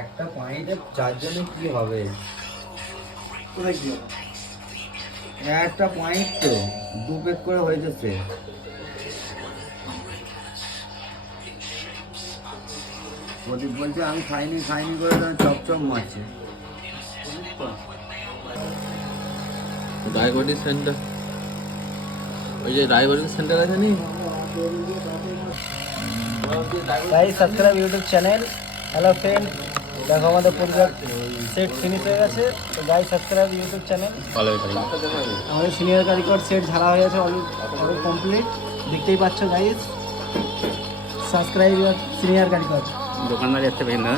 একটা পয়েন্টে চারজনে কি হবে? একটা পয়েন্ট তো দু পেক করে হয়ে যাচ্ছে। প্রদীপ বলছে আমি খাইনি খাইনি করে চপচপ মারছে। রায়গঞ্জ সেন্টার, ওই যে রায়গঞ্জ সেন্টার আছে নি, guys subscribe YouTube channel. Hello friend, দেখো আমাদের পরিবার সেট ফিনিশ হয়ে গেছে। তো গাইস সাবস্ক্রাইব ইউটিউব চ্যানেল। আমাদের সিনিয়র কারিগর সেট ঝাড়া হয়ে গেছে, অলরেডি কমপ্লিট, দেখতেই পাচ্ছ গাইস। সাবস্ক্রাইব সিনিয়র কারিগর। দোকানদার যাচ্ছে পেন না।